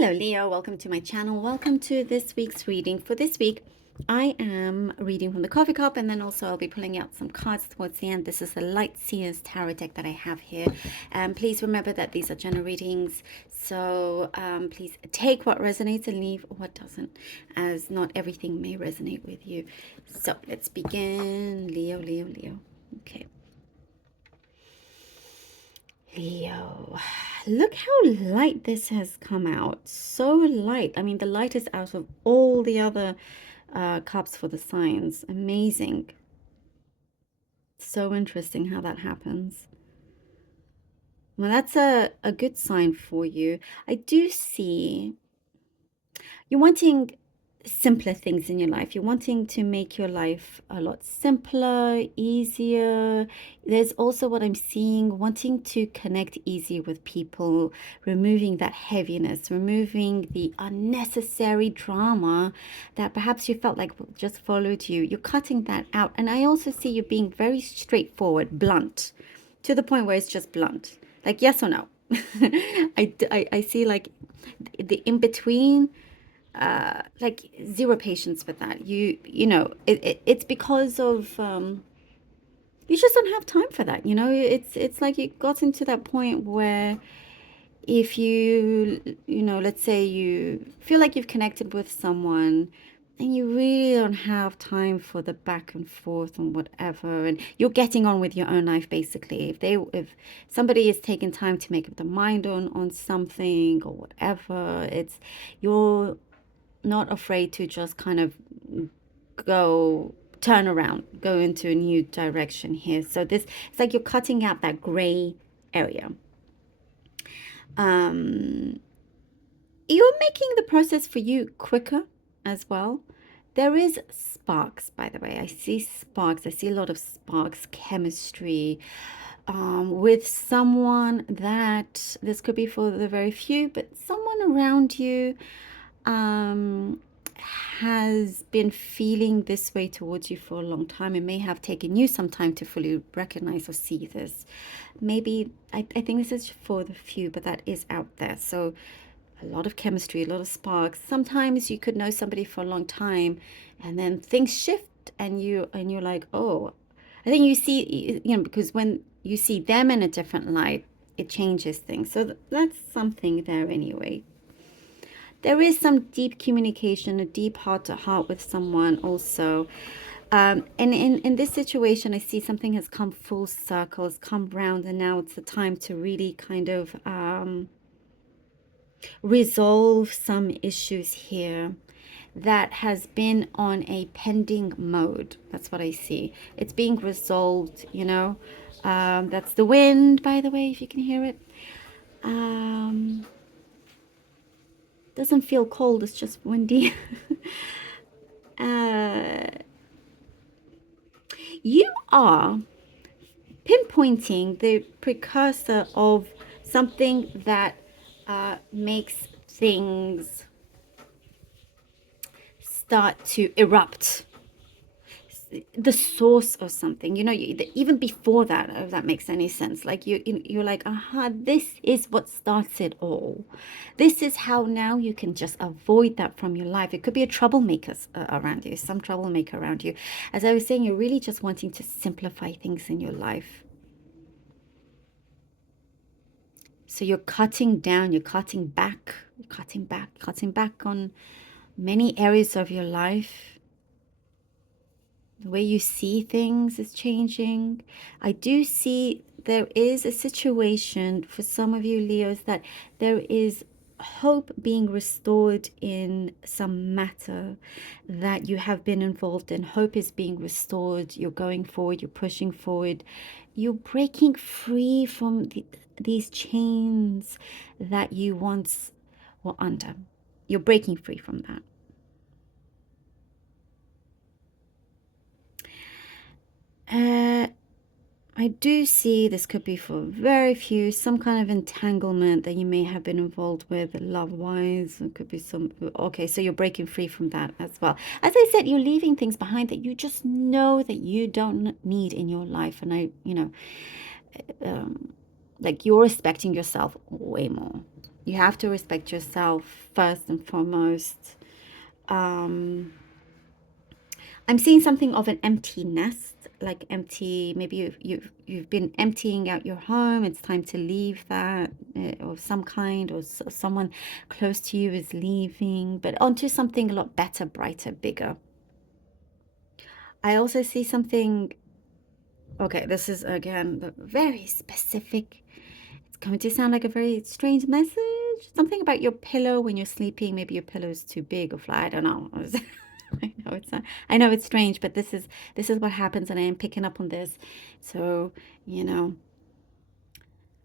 Hello Leo, welcome to my channel. Welcome to this week's reading. For this week, I am reading from the coffee cup, and then also I'll be pulling out some cards towards the end. This is the Light Seers Tarot deck that I have here. Please remember that these are general readings, so please take what resonates and leave what doesn't, as not everything may resonate with you. So let's begin. Leo, Leo, Leo. Okay. Leo, look how light this has come out. So light. I mean, the light is out of all the other cups for the signs. Amazing. So interesting how that happens. Well, that's a good sign for you. I do see you're wanting simpler things in your life. You're wanting to make your life a lot simpler, easier. There's also what I'm seeing, wanting to connect easy with people, removing that heaviness, removing the unnecessary drama that perhaps you felt like just followed you. You're cutting that out. And I also see you being very straightforward, blunt, to the point where it's just blunt. Like yes or no. I see like the in-between, like zero patience with that. You know it's because of you just don't have time for that. It's like you got into that point where if you know, let's say you feel like you've connected with someone and you really don't have time for the back and forth and whatever, and you're getting on with your own life basically. If somebody is taking time to make up their mind on something or whatever, it's you're not afraid to just kind of turn around, go into a new direction here. So this, it's like you're cutting out that gray area. You're making the process for you quicker as well. There is sparks, by the way. I see sparks. I see a lot of sparks, chemistry, with someone that, this could be for the very few, but someone around you has been feeling this way towards you for a long time. It may have taken you some time to fully recognize or see this. Maybe, I think this is for the few, but that is out there. So a lot of chemistry, a lot of sparks. Sometimes you could know somebody for a long time and then things shift and you're like, oh, I think you see, because when you see them in a different light, it changes things. So that's something there anyway. There is some deep communication, a deep heart-to-heart with someone also. And in this situation, I see something has come full circle, has come round, and now it's the time to really kind of resolve some issues here that has been on a pending mode. That's what I see. It's being resolved, that's the wind, by the way, if you can hear it. Doesn't feel cold, it's just windy. You are pinpointing the precursor of something that makes things start to erupt. The source of something, even before that, if that makes any sense. Like you're like, aha, this is what starts it all. This is how now you can just avoid that from your life. It could be a troublemaker around you, some troublemaker around you. As I was saying, you're really just wanting to simplify things in your life. So you're cutting down, you're cutting back on many areas of your life. The way you see things is changing. I do see there is a situation for some of you Leos that there is hope being restored in some matter that you have been involved in. Hope is being restored. You're going forward. You're pushing forward. You're breaking free from these chains that you once were under. You're breaking free from that. I do see this could be for very few, some kind of entanglement that you may have been involved with love-wise. It could be some, okay, so you're breaking free from that as well. As I said, you're leaving things behind that you just know that you don't need in your life. And like you're respecting yourself way more. You have to respect yourself first and foremost. Um, I'm seeing something of an empty nest, like empty. Maybe you've been emptying out your home. It's time to leave that, of some kind, or someone close to you is leaving, but onto something a lot better, brighter, bigger. I also see something. Okay, this is again very specific. It's going to sound like a very strange message. Something about your pillow when you're sleeping. Maybe your pillow is too big or flat. I don't know. I know it's not, I know it's strange, but this is what happens, and I am picking up on this. So, you know,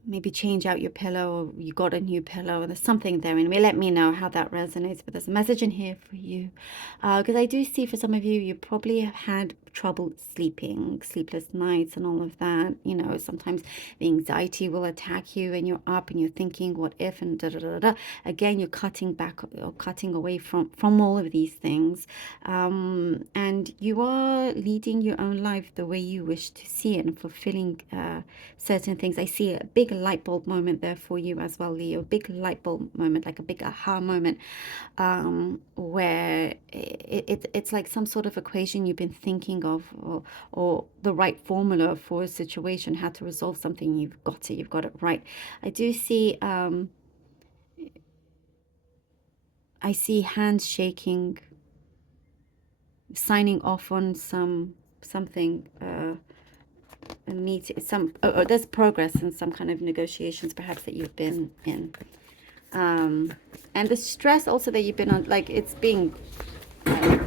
maybe change out your pillow, or you got a new pillow, and there's something there. And let me know how that resonates. But there's a message in here for you, because I do see for some of you, you probably have had trouble sleeping, sleepless nights, and all of that. You know, sometimes the anxiety will attack you, and you're up and you're thinking, what if, and da da da da. Again, you're cutting back or cutting away from all of these things, and you are leading your own life the way you wish to see it, and fulfilling certain things. I see a big light bulb moment there for you as well, Leo. A big light bulb moment, like a big aha moment, where it's like some sort of equation you've been thinking of, or the right formula for a situation, how to resolve something. You've got it right. I do see, I see hands shaking, signing off on something, a meeting, there's progress in some kind of negotiations perhaps that you've been in, and the stress also that you've been on, like it's being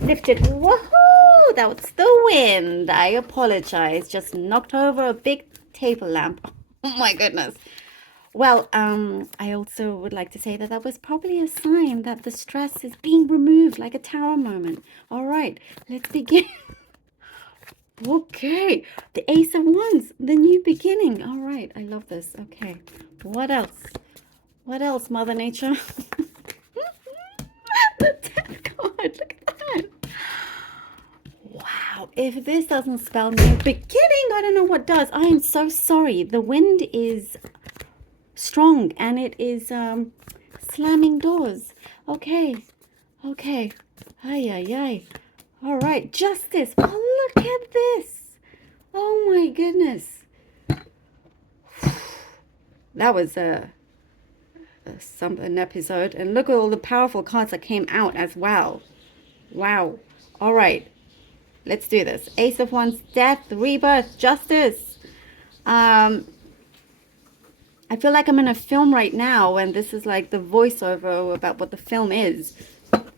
lifted. Woohoo! That was the wind. I apologize. Just knocked over a big table lamp. Oh my goodness. Well, I also would like to say that that was probably a sign that the stress is being removed, like a tower moment. All right, let's begin. Okay, the Ace of Wands, the new beginning. All right, I love this. Okay, what else? What else, Mother Nature? The Death card, look at that. Wow, if this doesn't spell new beginning, I don't know what does. I am so sorry. The wind is strong, and it is slamming doors. Okay, okay. Ay, ay, ay. All right, justice. Oh, look at this. Oh my goodness. That was an episode. And look at all the powerful cards that came out as well. Wow. All right, let's do this. Ace of Wands, death, rebirth, justice. I feel like I'm in a film right now, and this is like the voiceover about what the film is.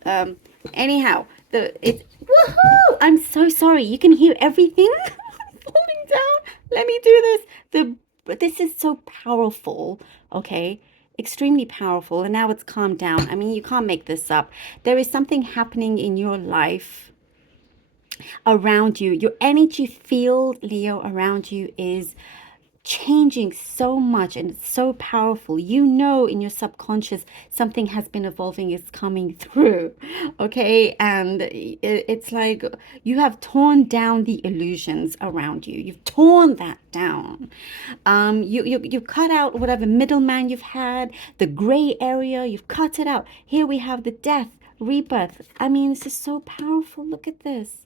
Um, anyhow, it's woohoo! I'm so sorry. You can hear everything falling down. Let me do this. This is so powerful. Okay, extremely powerful, and now it's calmed down. I mean, you can't make this up. There is something happening in your life around you. Your energy field, Leo, around you is changing so much, and it's so powerful. You know, in your subconscious something has been evolving, it's coming through. Okay, and it's like you have torn down the illusions around you. You've torn that down. You cut out whatever middleman you've had, the gray area, you've cut it out. Here we have the death, rebirth. I mean, this is so powerful. Look at this.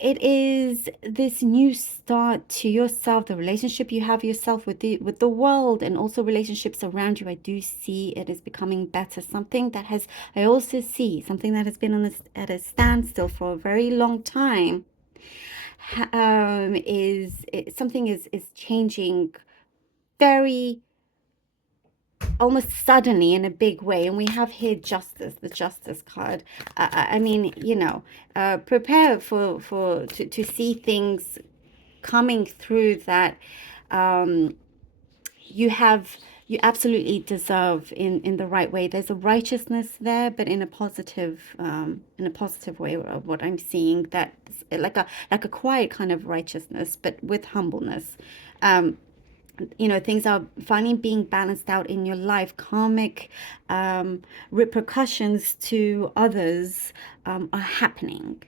It is this new start to yourself, the relationship you have yourself with the world, and also relationships around you. I do see it is becoming better. Something that has, I also see something that has been at a standstill for a very long time. Something is changing very almost suddenly in a big way. And we have here justice, the justice card. I mean, you know, prepare to see things coming through that you absolutely deserve in the right way. There's a righteousness there, but in a positive way. What I'm seeing, that like a quiet kind of righteousness, but with humbleness. You know, things are finally being balanced out in your life. Karmic repercussions to others are happening.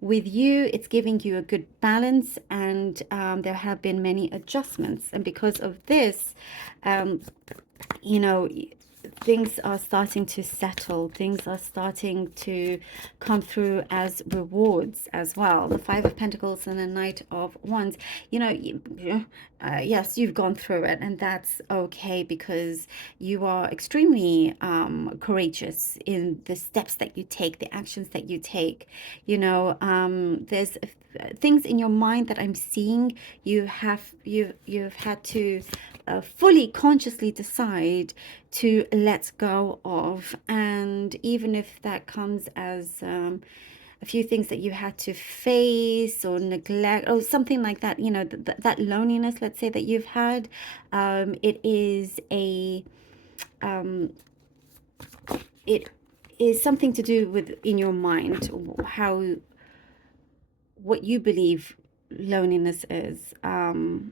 With you, it's giving you a good balance, and there have been many adjustments. And because of this, you know, things are starting to settle, things are starting to come through as rewards as well. The Five of Pentacles and the Knight of Wands, you know, yes, you've gone through it, and that's okay, because you are extremely courageous in the steps that you take, the actions that you take. You know, there's things in your mind that I'm seeing you've had to fully consciously decide to let go of. And even if that comes as a few things that you had to face or neglect or something like that, you know, that loneliness, let's say, that you've had, it is a it is something to do with in your mind, how what you believe loneliness is.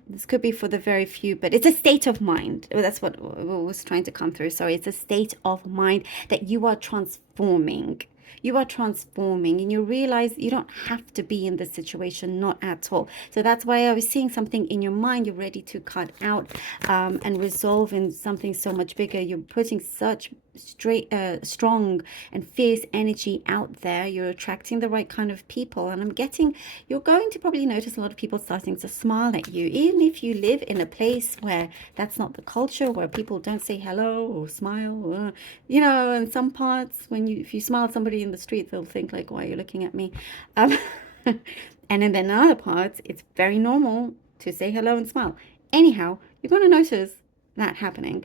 This could be for the very few, but it's a state of mind. That's what was trying to come through. Sorry, it's a state of mind that you are transforming. You are transforming, and you realize you don't have to be in this situation, not at all. So that's why I was seeing something in your mind you're ready to cut out and resolve in something so much bigger. You're putting such strong and fierce energy out there. You're attracting the right kind of people, and I'm getting you're going to probably notice a lot of people starting to smile at you, even if you live in a place where that's not the culture, where people don't say hello or smile, or, you know, in some parts, when you if you smile at somebody in the street, they'll think like, why are you looking at me? um, and then in other parts, it's very normal to say hello and smile. Anyhow, you're going to notice that happening.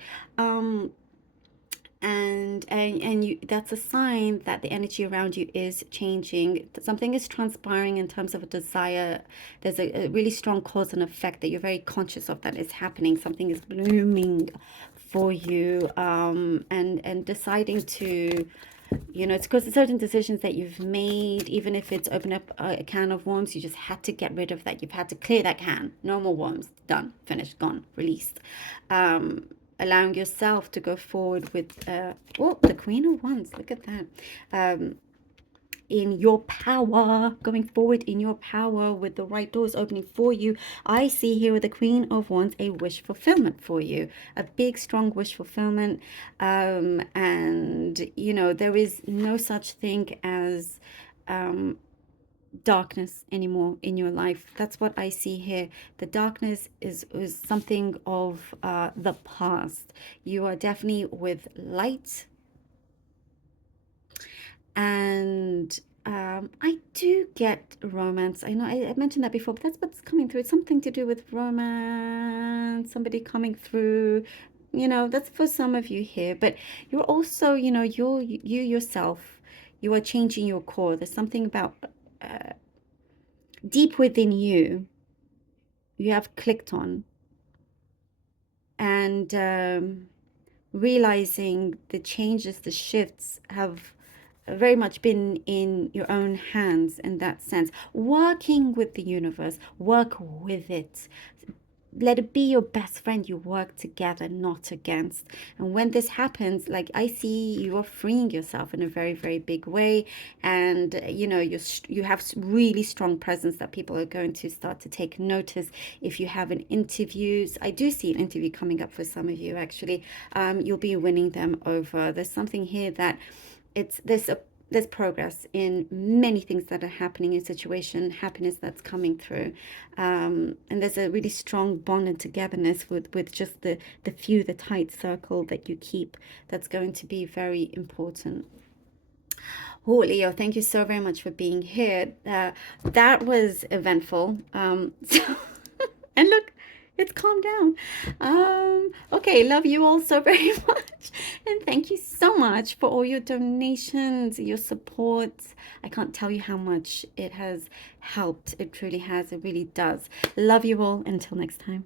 And you, that's a sign that the energy around you is changing. Something is transpiring in terms of a desire. There's a really strong cause and effect that you're very conscious of that is happening. Something is blooming for you, and deciding to, you know, it's because of certain decisions that you've made, even if it's open up a can of worms, you just had to get rid of that. You've had to clear that can. No more worms. Done. Finished. Gone. Released. Allowing yourself to go forward with, oh, the Queen of Wands. Look at that. In your power, going forward in your power with the right doors opening for you. I see here with the Queen of Wands a wish fulfillment for you, a big strong wish fulfillment. And you know, there is no such thing as darkness anymore in your life. That's what I see here. The darkness is something of the past. You are definitely with light. And I do get romance. I know I mentioned that before, but that's what's coming through. It's something to do with romance, somebody coming through. You know, that's for some of you here. But you're also, you know, you yourself, you are changing your core. There's something about deep within you, you have clicked on. And realizing the changes, the shifts have very much been in your own hands in that sense. Working with the universe, work with it. Let it be your best friend. You work together, not against. And when this happens, like I see, you are freeing yourself in a very, very big way. And you know, you have really strong presence that people are going to start to take notice. If you have an interviews, I do see an interview coming up for some of you actually. You'll be winning them over. There's something here that there's progress in many things that are happening in situation, happiness that's coming through. And there's a really strong bond and togetherness with just the tight circle that you keep. That's going to be very important. Oh, Leo, thank you so very much for being here. That was eventful. And look, it's calmed down. Okay, love you all so very much. And thank you so much for all your donations, your support. I can't tell you how much it has helped. It truly has. It really does. Love you all. Until next time.